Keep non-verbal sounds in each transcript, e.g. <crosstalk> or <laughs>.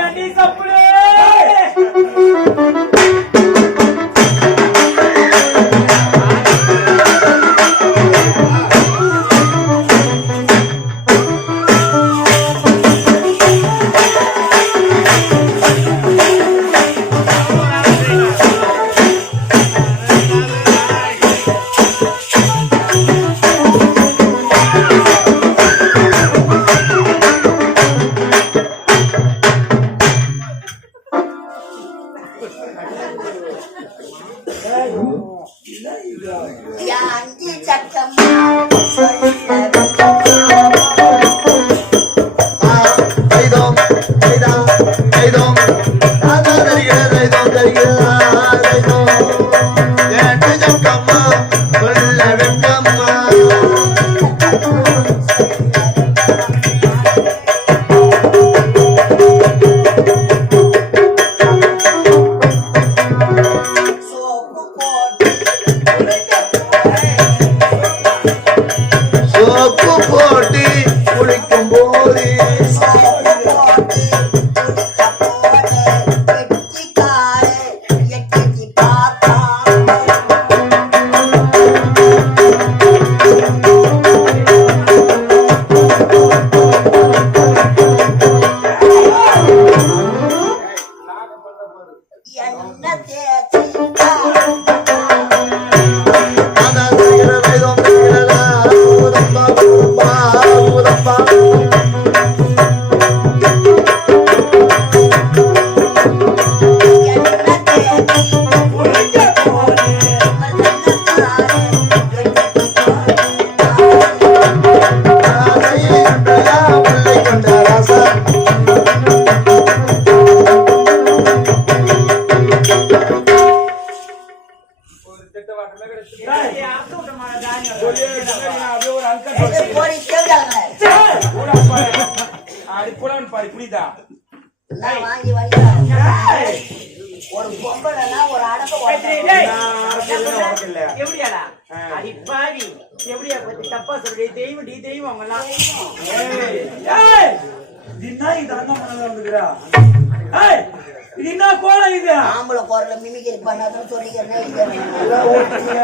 ஏண்டி என்ன இது வந்துக்கிறா? ஏய் இது என்ன கோலம் இது? ஆம்பளை குரல மிமிக்கிரி பண்ணாதுன்னு சொல்லிக்கிறேன். ஓட்டுறீங்க.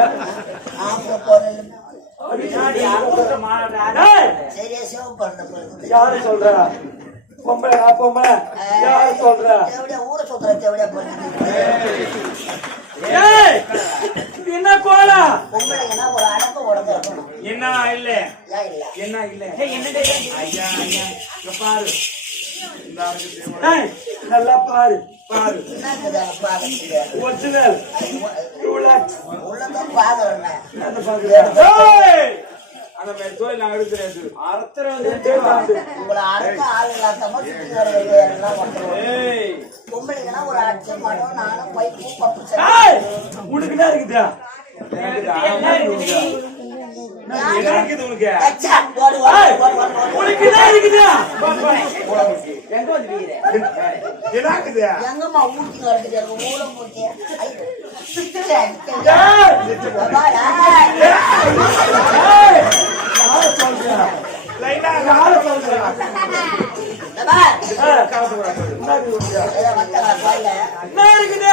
ஆம்பளை குரல். சரியா யாரு சொல்றா? பொம்பளை பொம்பளை. யாரு சொல்றா? தேவடியா ஊரை சுத்துற தேவடியா இது என்ன கோலம் பொம்பளைங்கன்னா ஒரு அடக்க உடம்பு என்ன இல்ல. என்ன இல்ல. இது? ஐயா ஐயா பாரு. நல்லா பாரு. பாரு. ஒரிஜினல் அந்த மாதிரி தொழில் நாங்க அறுத்தர வந்து உங்களை அடக்க ஆள் இல்லாதமா சுத்தி வர்றது எல்லாம் ஏய் பொம்பளைங்கன்னா ஒரு அடிச்ச மாட்டோம் நானும் பைப்பு பப்பு ஏய் உனக்கு என்ன இருக்குதா? எங்கம்மா ஊட்டி ஏய் காசு கூட என்ன இருக்குது?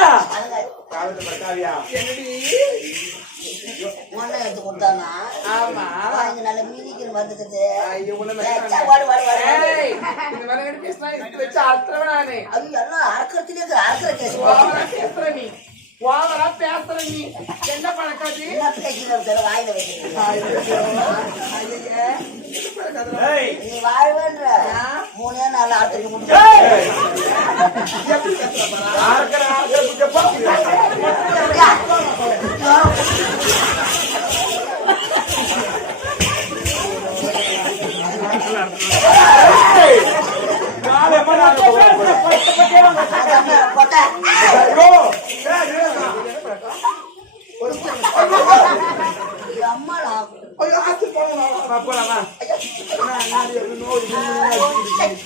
ஒண்ணு எடுத்து கொடுத்தானா, ஆமா. வாங்கி நல்லா மிதிக்கின்னு வந்துக்குது. இந்த கட்டி பேசினா இது வச்சு அர்த்தம் நானே. அது எல்லாம் அறுக்கறதுலயே இருக்குது, அறுக்கிற கேஸ் போடு. ஓவரா பேசுற நீ. ஓவரா பேசுற நீ. என்ன பணக்காது என்ன வாயில நீ வாழ்வேன்ற. மூணே நாள் ஆட்டுக்கு முடிஞ்சு ஏய்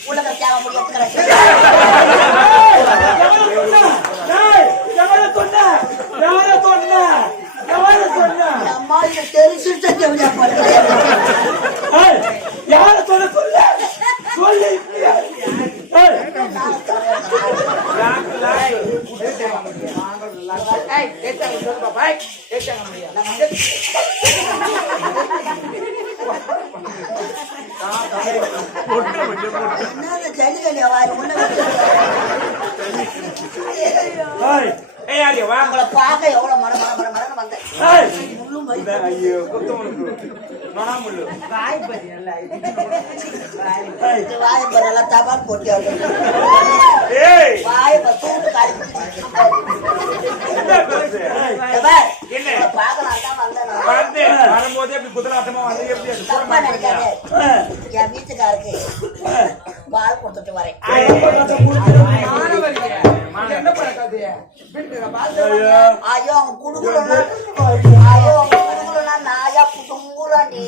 உலக தேவை முடியாது யார சொல்ல சொல்ல சொல்லு ஏய் வாய் பத்தி நல்லா ஏய், இது. வாயை பாரு, நல்லா தபால் போட்டு ஏய். நான். வந்து வரும்போதே அப்படி குதிராட்டமா வந்து எப்படி அது தப்பா நினைக்காத. என் வீட்டுக்காருக்கு. பால் கொடுத்துட்டு வரேன். ஐயோ. அவன் குடுக்குறோம்னா ஐயோ. நாயா புதுங்குறாண்டி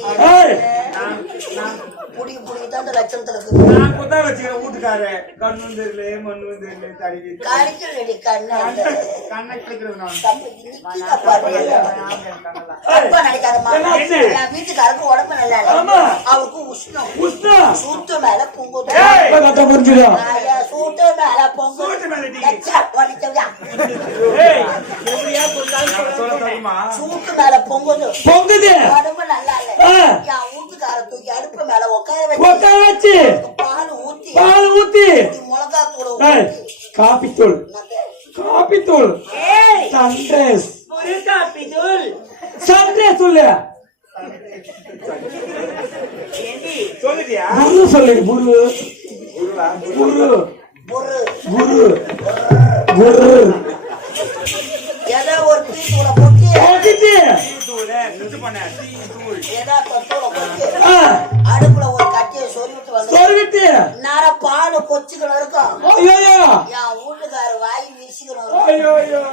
தான் இந்த லட்சணத்துல இருக்குது. நான் குத்தா வச்சுக்கிறேன் வீட்டுக்காரு கண்ணும் தெரியல மண்ணும் தெரியல தடிக்கு கடிக்கிறடி கண்ணு கண்ணை நான். நினைக்காதம்மா? என் உடம்பு நல்லா. இல்லை. அவருக்கு உஷ்ணம். உஸ்தா சூட்டு மேல பொங்குது. சூட்டு மேல பொங்கு சூட்டு மேல சொல்ல சூட்டு மேல பொங்குது பொங்குது உடம்பு நல்லா இல்ல. என் வீட்டுக்கார தூக்கி அடுப்பு மேல உட்கார வச்சு உட்கார வச்சு பால் ஊத்தி பால் ஊத்தி மிளகா தூள் காப்பி தூள் காப்பி தூள் ஏய் சன்ரைஸ் தூள் சொல்லு ஏண்டி சொல்லுடியா சொல்லு குரு குரு ஒரு குரு குரு ஏதோ ஒரு டீ தூளை போட்டு. போட்டுட்டு ஏதோ போட்டு. அடுப்புல ஒரு கட்டியை சொல்லிட்டு வந்து. பால் கொச்சிக்கணும் இருக்கும். ஐயோ என் வாய் வீசிக்கணும். இருக்கும் ஐயோ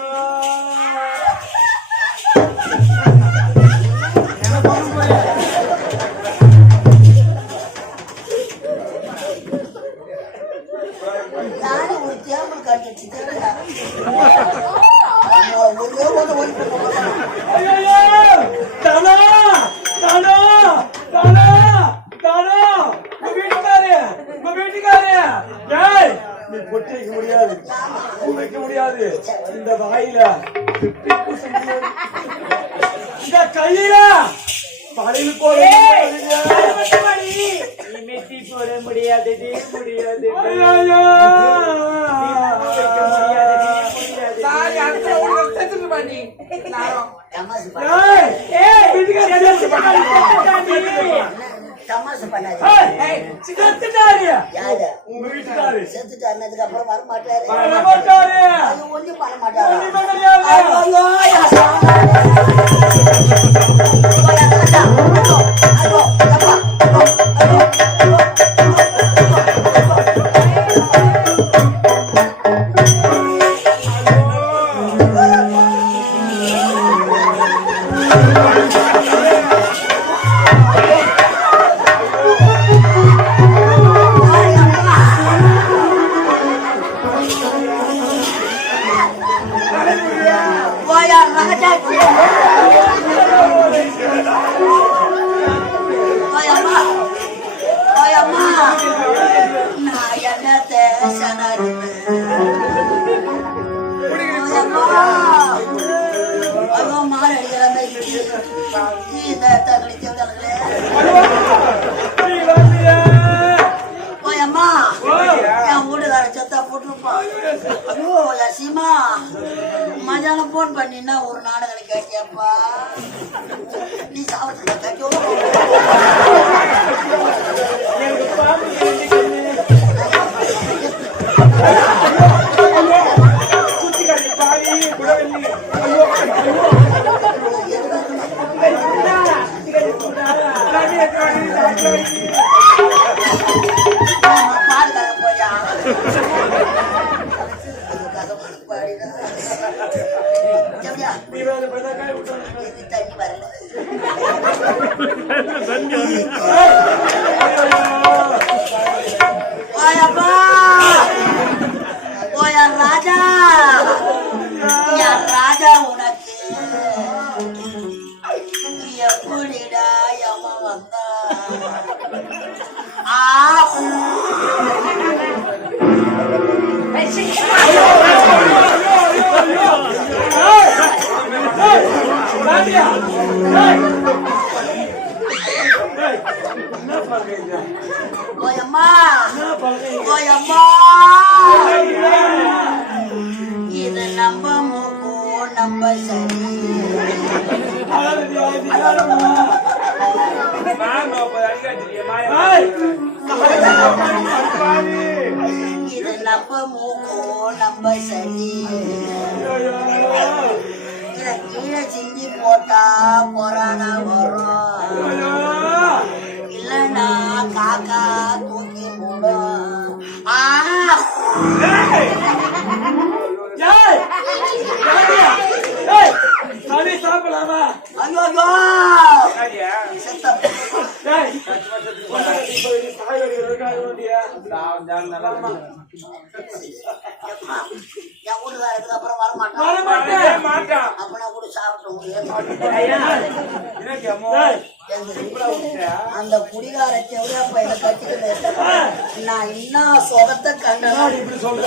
முடியாது வைக்க முடியாது இந்த வாயில இந்த கையில படையில் போட முடியாது. முடியாது டீ முடியாது ஐயோ, ஐயோ. தமாசு பண்ண ஏய், ஏய், வீட்டுக்காரர் சேர்த்து பண்ணாதீங்க. தமாசு பண்ணாது ஏய், செத்துட்டாரு. யாரு உங்க வீட்டுக்காரு செத்துட்டு அண்ணதுக்கு அப்புறம் வர மாட்டாரு. அது ஒண்ணும் பண்ண மாட்டாரா. ஐயோ என் சீமா மதியானம் போன் பண்ணினா ஒரு நாடகம் கேட்டியாப்பா நீ சாவத்துல கேட்டியோ குத்திக்காரி, பாவி, <laughs> தண்ணி வரல நம்ம சரி. கீழே சிந்தி போட்டா கொரோனா வரும். முடியாது ஏய், அந்த குடிகாரத்தை விட அப்ப இதை கட்டிக்கிட்டு நான் இன்னும் சொகத்தை கண்டனா இப்படி சொல்ற?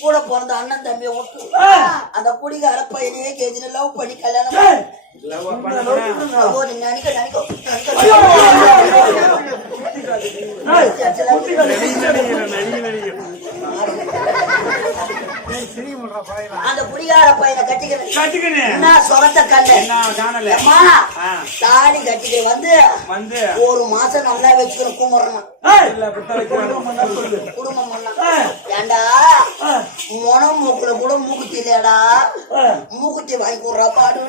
கூட பிறந்த அண்ணன் தம்பியை விட்டு அந்த குடிகார பையனையே கேஜில லவ் பண்ணி கல்யாணம் நினைக்க நினைக்க ஐயோ, ஐயோ, ஐயோ, ஐயோ. ஏய், நினைக்க. குத்திக்காத. அந்த குடிகார பையனை கட்டிக்கிறேன் கட்டுக்கினு. என்ன கண்டு அம்மா கட்டிக்கிற வந்து வந்து. ஒரு மாசம் நல்லா வச்சுக்கணும் சொல்லு. குடும்பம் ஏண்டா? மூக்குல கூட மூக்குத்தி இல்லையாடா. மூக்குத்தி வாங்கி கொடுறா பாடு.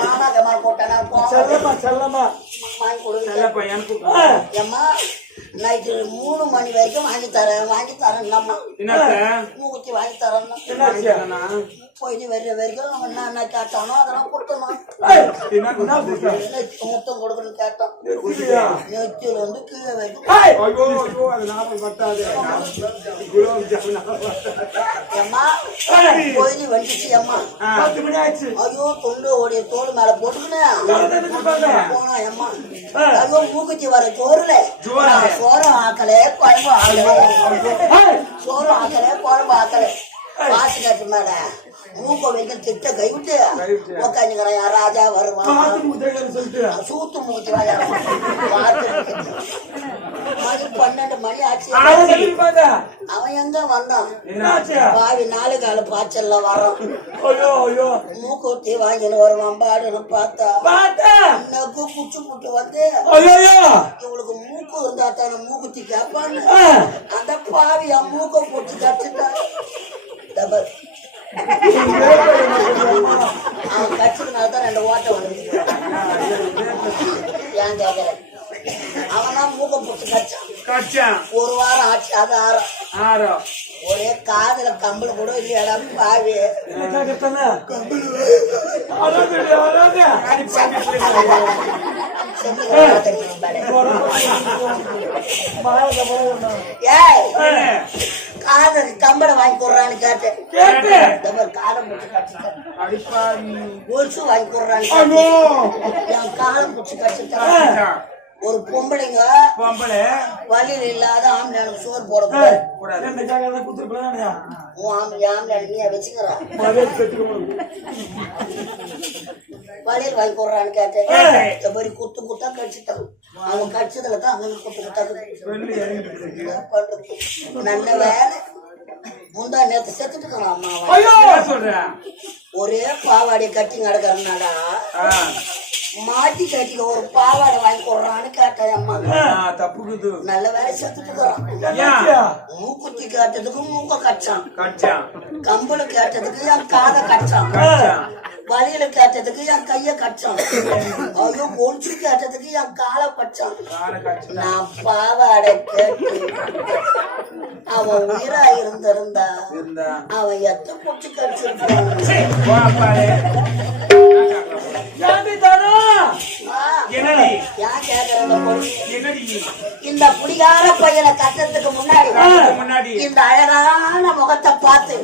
மாமா போட்டானா. வாங்கி கொடுங்க. நைட்டு மூணு மணி வரைக்கும் வாங்கி தரேன் வாங்கி தரேன் மூக்குத்தி வாங்கி தரேன்? போயிட்டு வர்ற வரைக்கும் அவன் என்ன என்ன கேட்டானோ அதெல்லாம்? நெத்தி முத்தம் கொடுக்கணும்னு கேட்டான் குத்தியா? நெத்தியில இருந்து கீழே வரைக்கும் போயிட்டு வந்துச்சு அம்மா. ஐயோ தொண்டு ஓடிய தோல் மேல போட்டுக்கினேன்? போனா அம்மா. ஐயோ மூக்குத்தி வர சோறுல. சோறும் ஆக்கல குழம்பு ஆக்கல. ஏய், சோறும் ஆக்கல குழம்பு ஆக்கல. பாத்து கட்டு மேல. மூக்க வைக்க திட்ட கைவிட்டு. உக்காந்துக்கிறேன் ராஜா வருவான். சூத்து மணி பன்னெண்டு மணி ஆச்சு. அவன் எங்க வந்தான்? பாவி நாலு கால பாய்ச்சல்ல வரோம். மூக்குத்தி வாங்கின்னு வருவான் பாடுன்னு பார்த்தா பார்த்தேன். எனக்கு குச்சு புட்டு வந்து. இவளுக்கு மூக்கு இருந்தா தானே மூக்குத்தி கேட்பான்னு அந்த பாவி என் மூக்க போட்டு கடிச்சிட்டான் டபுள். அவன் தான் ரெண்டு ஓட்டை வந்துருக்கு ஏன் கேக்குற அவன் மூக்க போட்டு ஒரு வாரம் ஆச்சு அது ஆறம் ஆறோ ஒரே காதுல கம்பளம் கூட இல்லையாடா பாவி என்ன கேட்டானே? அழகுடி, அழகு. மாயத்தை போல ஏய் ஏய், காது கம்பளம் வாங்கி கொடுறான்னு கேட்டேன் கேட்டு. இந்த மாதிரி காதை பிடிச்சி கடிச்சிட்டேன் கொலுசு வாங்கி கொடுறான்னு. என் காலை பிடிச்சி கடிச்சிட்டேன் ஒரு பொம்பளைங்க பொம்பளை வழியில் இல்லாத ஆம்பளையானுக்கு சோறு போடக்கூடாது? உன் ஆம்பளை மரியாதை கத்துக்கணும். வழியில் வாங்கி கொடுறான்னு கேட்டேன். குத்து குத்தா கடிச்சிட்டான். அவன் கடிச்சதுல தான் அவனுக்கு குத்து குத்தா பண்றது? நல்ல வேலை. முந்தா நேத்து செத்துட்டு அம்மா ஒரே பாவாடைய கட்டி நடக்கிறனாடா. மாட்டி கட்டிக்க ஒரு பாவாடை வாங்கி கொடுறான்னு கேட்டேன் அம்மா. ஆ, தப்புக்குது. நல்ல வேலை செத்துட்டு இருக்கிறான். என்னாச்சு? மூக்குத்தி கேட்டதுக்கு மூக்க கடிச்சான் கச்சான். கம்பளு கேட்டதுக்கு என் காதை கடிச்சான் கச்சான். வலியில கேட்டதுக்கு என் கைய கடிச்சான் ஐயோ கொலுசு கேட்டதுக்கு என் காலை கச்சான். நான் பாவாடை கேட்டு அவன் உயிரா இருந்திருந்தா இருந்தா. அவன் எத்த ஏண்டி தரம்? என்னடி? இந்த புடிகார பையனை கட்டத்துக்கு முன்னாடி இந்த அழகான முகத்தை பார்த்து.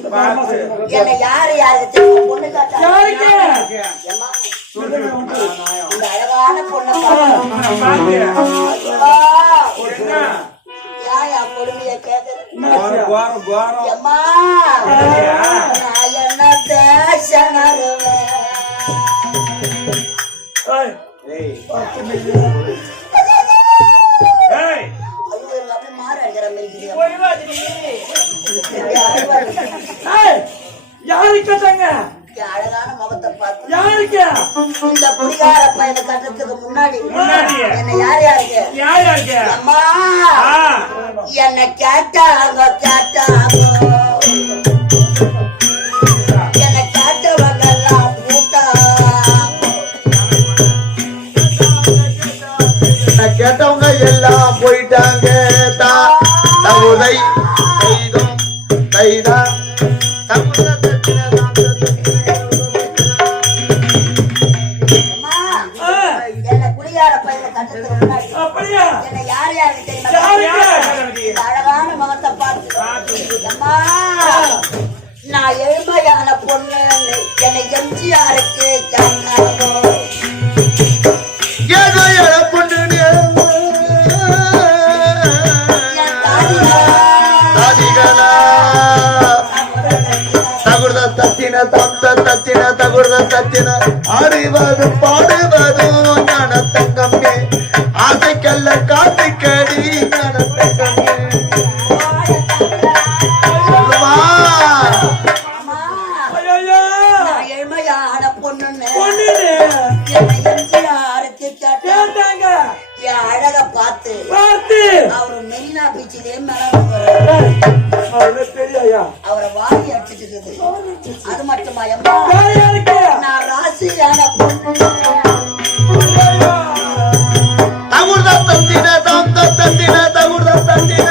என்னை யாரு யாருக்கு? பொண்ணு. இந்த அழகான பொண்ணை கொடுமைய? நான் என்ன? தேசனருவேன் கேட்டாங்க என் அழகான முகத்தை பார்த்து யாருக்கு இந்த குடிகார பையனை கட்டுறதுக்கு முன்னாடி. என்ன யார் யாருக்கு யார் யாருக்கு அம்மா என்ன கேட்டாங்க கேட்டாங்க. தெரியுமா யாருக்கு இந்த அழகான முகத்தை பார்த்து அம்மா நான் எளிமையான பொண்ணு என்னை எம்ஜிஆருக்கு கேட்டாங்க தத்தின தகுத தத்தின ஆடுவது பாடுவதும் ஞான தங்கமே ஆசைக்கல்ல ஞான தங்கமே அழக பார்த்து பார்த்து அவரு மெரினா பீச்சிலே மேல அவரை வாங்கி அடிச்சிட்டு அது மட்டுமா நான் ராசியான பொண்ணு தகுத தத்தின தாம் தத்தின தகுத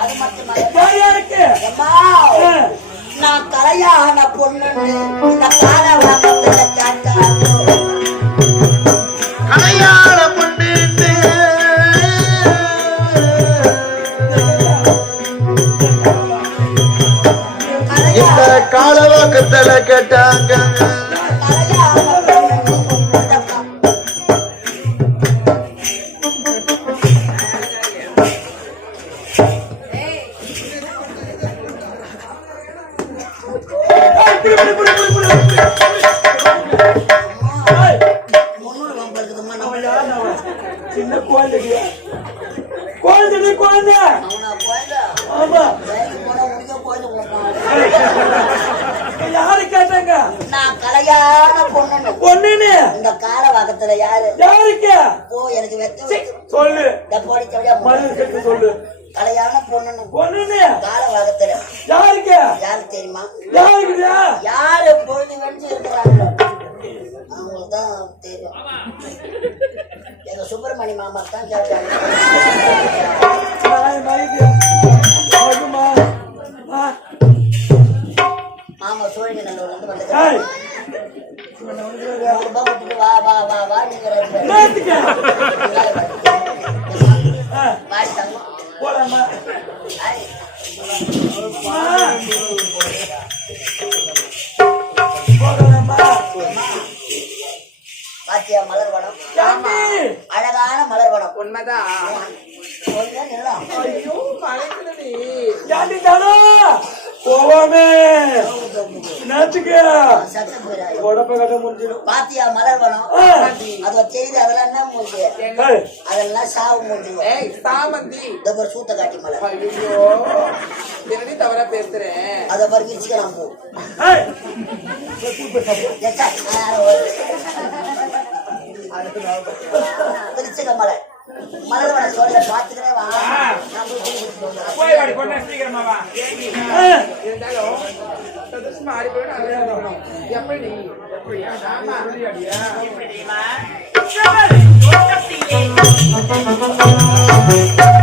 அது மட்டுமா யார் யாருக்கு அம்மா ஆ, நான் கலையான பொண்ணுன்னு இந்த கால வாக்கத்துல பொண்ணு காலவாக்கத்துல கேட்டாங்க. குழந்தை. ஆமா. யாரு கேட்டாங்க? நான் கலையான பொண்ணுன்னு. பொண்ணுன்னு இந்த கால வாக்கத்துல யாரு யாருக்கு? ஓ எனக்கு வெக்க சொல்லு கட்டு சொல்லு. கலையான பொண்ணுன்னு. பொண்ணுன்னு கால வாக்கத்துல யாருக்கு யாரு தெரியுமா? யாரு பொழுது வெடிச்சு இருக்கிறாங்க தான் தெரியும் எங்க சுப்பிரமணிய மாமா தான் கேட்டாங்க மாமா சோழிங்க நல்லூர்ல இருந்து வந்து வா வா வா வா நீங்க சாவு மூஞ்சி ஏய் சாமந்தி இந்த ஒரு சூத்த காட்டி மலர் ஐயோ தினடி தவறா பேசுறேன் அதை மாதிரி கிழிச்சுக்கலாம் போ. கிழிச்சுக்க மலர் மலர் வனம் சொல்ல பாத்துக்கிறேன் வா போய் வாடி பொண்ணு சீக்கிரமா வா இருந்தாலும் சந்தோஷமா ஆடி போய் நல்லா இருக்கணும் எப்படி எப்படியா ஆமா. எப்படி